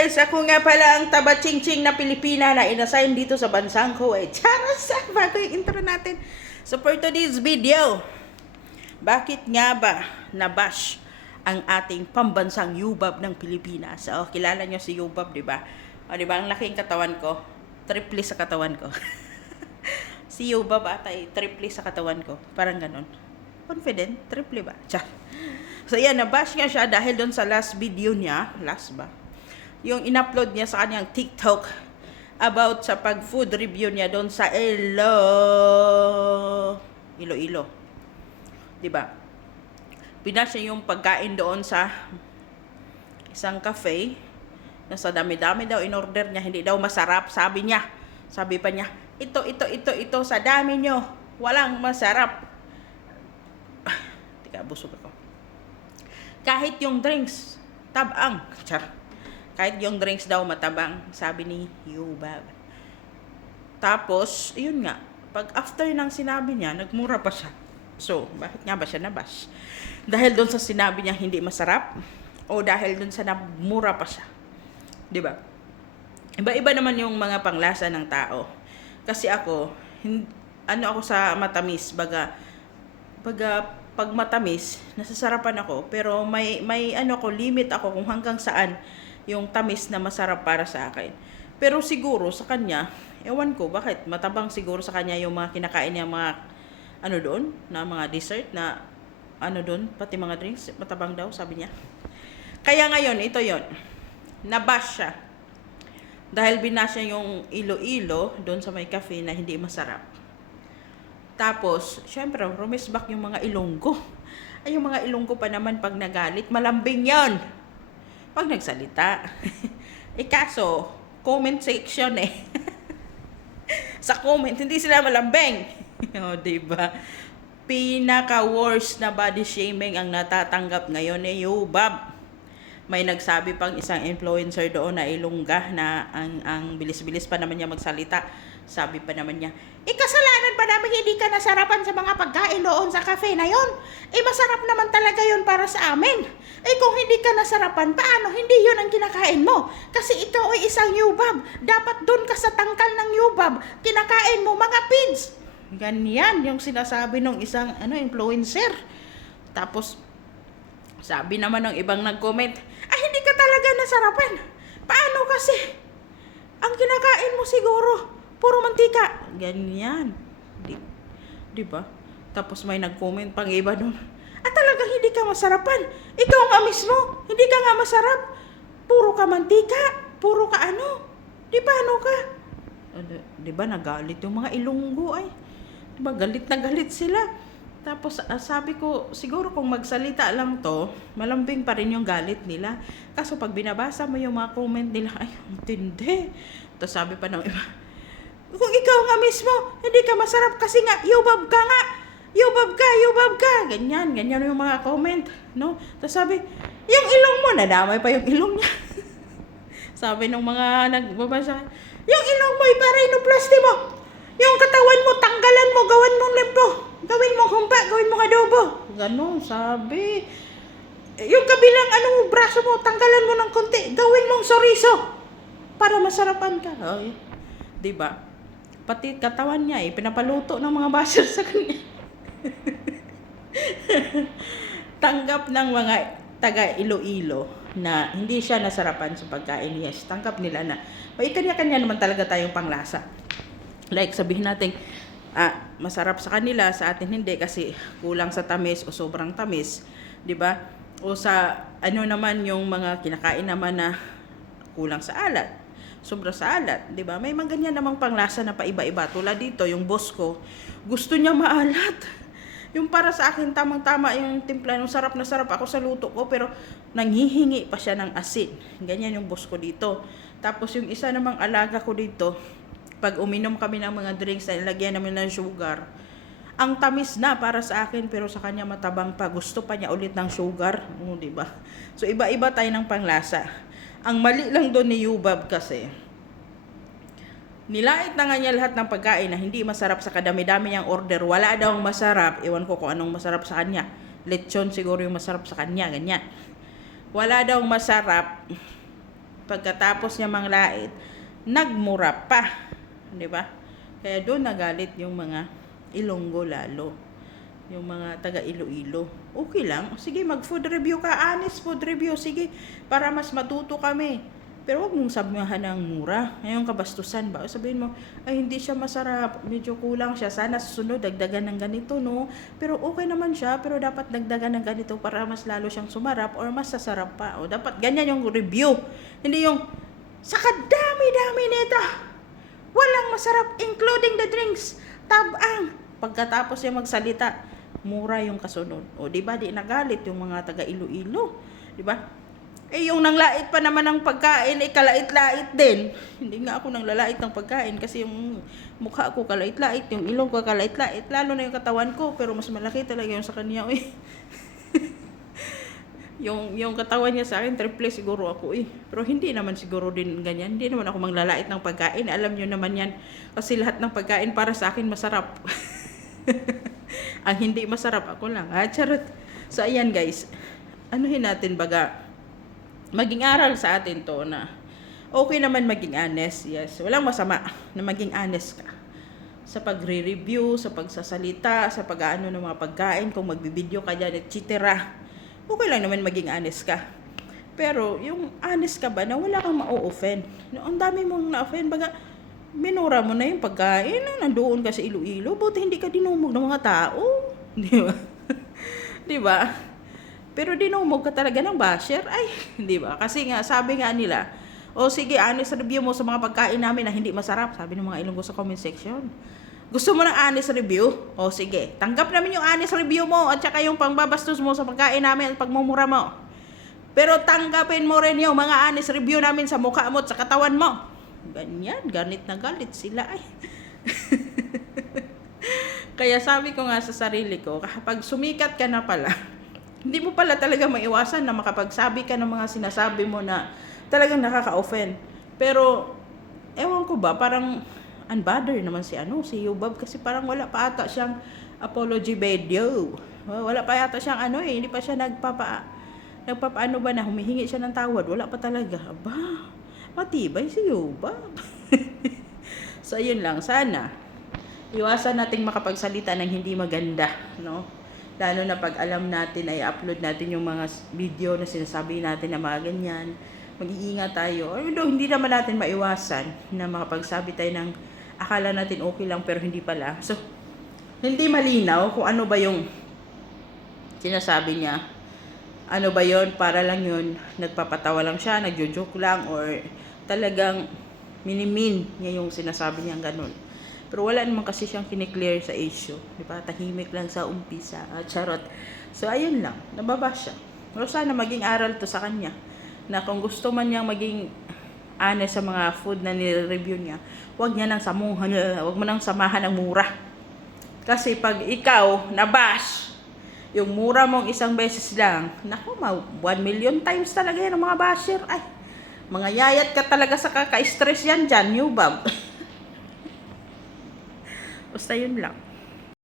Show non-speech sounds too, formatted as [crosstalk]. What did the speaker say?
guys, ako nga pala ang taba-ching-ching na Pilipina na inassign dito sa bansang Kuwait. [laughs] Charas! Bago yung intro natin. So for today's video, bakit nga ba nabash ang ating pambansang Yubab ng Pilipinas? So, kilala nyo si Yubab, di ba? O, di ba, ang laking katawan ko, triple sa katawan ko. [laughs] si Yubab ata ay triple sa katawan ko. Parang ganon. Confident? Triple ba? Char. So, yan, nabash nga siya dahil doon sa last video niya, last ba? Yung in-upload niya sa kanyang TikTok about sa pag-food review niya doon sa Ilo... Iloilo. 'Di ba? Pinas niya yung pagkain doon sa isang cafe na sa dami-dami daw in order niya, hindi daw masarap, sabi niya. Sabi pa niya, ito, ito, ito, ito, sa dami nyo, walang masarap. [sighs] Tika, busog ako. Kahit yung drinks, tabang. Char. Kahit yung drinks daw matabang, sabi ni Yubab. Tapos, yun nga, pag after ng sinabi niya, nagmura pa siya. So, bakit nga ba siya nabash? Dahil doon sa sinabi niya hindi masarap o dahil doon sa nagmura pa siya. 'Di ba? Iba-iba naman yung mga panglasa ng tao. Kasi ako, hin- ano ako sa matamis, baga baga pag matamis, nasasarapan ako, pero may may ano ko limit ako kung hanggang saan yung tamis na masarap para sa akin. Pero siguro sa kanya, ewan ko bakit matabang siguro sa kanya yung mga kinakain niya mga ano doon, na mga dessert na ano doon, pati mga drinks, matabang daw, sabi niya. Kaya ngayon, ito yon nabash siya. Dahil binasya yung ilo-ilo doon sa may cafe na hindi masarap. Tapos, syempre, rumisbak yung mga ilonggo. Ay, yung mga ilonggo pa naman pag nagalit, malambing yon Pag nagsalita. [laughs] eh kaso, comment section eh. [laughs] sa comment, hindi sila malambing. [laughs] o, diba? Pinaka-worst na body shaming ang natatanggap ngayon ni Yubab. May nagsabi pang isang influencer doon na ilungga na ang, ang bilis-bilis pa naman niya magsalita. Sabi pa naman niya, eh kasalanan pa namin hindi ka nasarapan sa mga pagkain doon sa cafe na yon. Eh masarap naman talaga yon para sa amin. Eh kung hindi ka nasarapan, paano hindi yon ang kinakain mo? Kasi ikaw ay isang yubab. Dapat doon ka sa tangkal ng yubab. Kinakain mo mga pids. Ganyan yung sinasabi ng isang ano influencer. Tapos sabi naman ng ibang nag-comment, ay hindi ka talaga nasarapan. Paano kasi? Ang kinakain mo siguro, puro mantika. Ganyan. Di, di ba? Tapos may nag-comment pang iba doon. Hindi ka masarapan. Ikaw nga mismo, hindi ka nga masarap. Puro ka mantika, puro ka ano. Di paano ka? Ah, di- ba nagalit yung mga ilunggo ay? Di ba galit na galit sila? Tapos ah, sabi ko, siguro kung magsalita lang to, malambing pa rin yung galit nila. Kaso pag binabasa mo yung mga comment nila, ay, tindi. Tapos sabi pa ng iba, kung ikaw nga mismo, hindi ka masarap kasi nga, yubab ka nga. Yubab ka, yubab ka. Ganyan, ganyan yung mga comment. No? Tapos sabi, yung ilong mo, nadamay pa yung ilong niya. [laughs] sabi ng mga nagbabasa, yung ilong mo, iparinoplasty mo. Yung katawan mo, tanggalan mo, gawan mong limpo. Gawin mong humpa, gawin mong adobo. Ganon, sabi. Yung kabilang ano, braso mo, tanggalan mo ng konti, gawin mong soriso. Para masarapan ka. Ay, di ba? Pati katawan niya eh, pinapaluto ng mga basher sa kanya. [laughs] Tanggap ng mga taga Iloilo na hindi siya nasarapan sa pagkain. Yes, tanggap nila na may kanya-kanya naman talaga tayong panglasa. Like sabihin natin, ah, masarap sa kanila, sa atin hindi kasi kulang sa tamis o sobrang tamis, 'di ba? O sa ano naman yung mga kinakain naman na kulang sa alat, sobra sa alat, 'di ba? May mga ganyan namang panglasa na paiba-iba. Tulad dito, yung boss ko, gusto niya maalat. Yung para sa akin, tamang-tama yung timpla. Yung sarap na sarap ako sa luto ko, pero nanghihingi pa siya ng asin. Ganyan yung boss ko dito. Tapos yung isa namang alaga ko dito, pag uminom kami ng mga drinks na ilagyan namin ng sugar, ang tamis na para sa akin, pero sa kanya matabang pa. Gusto pa niya ulit ng sugar. Oo, di ba? So, iba-iba tayo ng panglasa. Ang mali lang doon ni Yubab kasi, Nilait na nga niya lahat ng pagkain na hindi masarap sa kadami-dami niyang order. Wala daw masarap. Ewan ko kung anong masarap sa kanya. Lechon siguro yung masarap sa kanya. Ganyan. Wala daw masarap. pagkatapos niya manglait, nagmura pa. Di ba? Kaya doon nagalit yung mga Ilonggo lalo. Yung mga taga Iloilo. Okay lang. Sige, mag-food review ka. Honest food review. Sige, para mas matuto kami. Pero wag mong sabihan ng mura. Ngayon kabastusan ba? O Sabihin mo, ay hindi siya masarap. Medyo kulang siya. Sana susunod, dagdagan ng ganito, no? Pero okay naman siya. Pero dapat dagdagan ng ganito para mas lalo siyang sumarap or mas sasarap pa. O dapat ganyan yung review. Hindi yung, sa kadami-dami nito. Walang masarap, including the drinks. Tabang. Pagkatapos niya magsalita, mura yung kasunod. O, di ba, di nagalit yung mga taga Iloilo. Di ba? Eh, yung nanglait pa naman ng pagkain, eh, kalait-lait din. Hindi nga ako nanglalait ng pagkain kasi yung mukha ko kalait-lait, yung ilong ko kalait-lait, lalo na yung katawan ko, pero mas malaki talaga yung sa kanya, eh. [laughs] yung yung katawan niya sa akin triple siguro ako eh. Pero hindi naman siguro din ganyan. Hindi naman ako manglalait ng pagkain. Alam niyo naman yan. Kasi lahat ng pagkain para sa akin masarap. Ang [laughs] hindi masarap. Ako lang. Ah charot. So ayan guys. Anuhin natin baga maging aral sa atin to na okay naman maging honest yes walang masama na maging honest ka sa pagre-review, sa pagsasalita, sa pag-ano ng mga pagkain, kung magbibideo ka dyan, etc. Okay lang naman maging honest ka. Pero, yung honest ka ba na wala kang ma-offend? No, ang dami mong na-offend. Baga, minura mo na yung pagkain, no, nandoon ka sa Iloilo, buti hindi ka dinumog ng mga tao. [laughs] Di ba? Di ba? Pero dinumog ka talaga ng basher. Ay, [laughs] di ba? Kasi nga, sabi nga nila, o sige, honest review mo sa mga pagkain namin na hindi masarap. Sabi ng mga ilonggo sa comment section. Gusto mo ng honest review? O sige, tanggap namin yung honest review mo at saka yung pangbabastos mo sa pagkain namin at pagmumura mo. Pero tanggapin mo rin yung mga honest review namin sa mukha mo at sa katawan mo. Ganyan, ganit na galit sila ay. [laughs] Kaya sabi ko nga sa sarili ko, kapag sumikat ka na pala, hindi mo pala talaga maiwasan na makapagsabi ka ng mga sinasabi mo na talagang nakaka-offend. Pero, ewan ko ba, parang unbother naman si ano, si Yubab kasi parang wala pa ata siyang apology video. Wala pa yata siyang ano eh, hindi pa siya nagpapa nagpapaano ba na humihingi siya ng tawad, wala pa talaga. Aba, matibay si Yubab. [laughs] so, ayun lang, sana iwasan nating makapagsalita ng hindi maganda, no? Lalo na pag alam natin ay upload natin yung mga video na sinasabi natin na mga ganyan. Mag-iingat tayo. Although hindi naman natin maiwasan na makapagsabi tayo ng akala natin okay lang pero hindi pala. So, hindi malinaw kung ano ba yung sinasabi niya. Ano ba yon para lang yun, nagpapatawa lang siya, nagjo-joke lang, or talagang minimin niya yung sinasabi niya ganun. Pero wala naman kasi siyang kiniklear sa issue. Di ba? Tahimik lang sa umpisa. At charot. So, ayun lang. Nababa siya. Pero sana maging aral to sa kanya. Na kung gusto man niyang maging honest sa mga food na nire-review niya, huwag niya nang samuhan, huwag mo nang samahan ng mura. Kasi pag ikaw nabash, yung mura mong isang beses lang, naku, ma, 1 million times talaga yan ang mga basher. Ay, mga yayat ka talaga sa kaka-stress yan dyan, new bab. [laughs] Basta yun lang.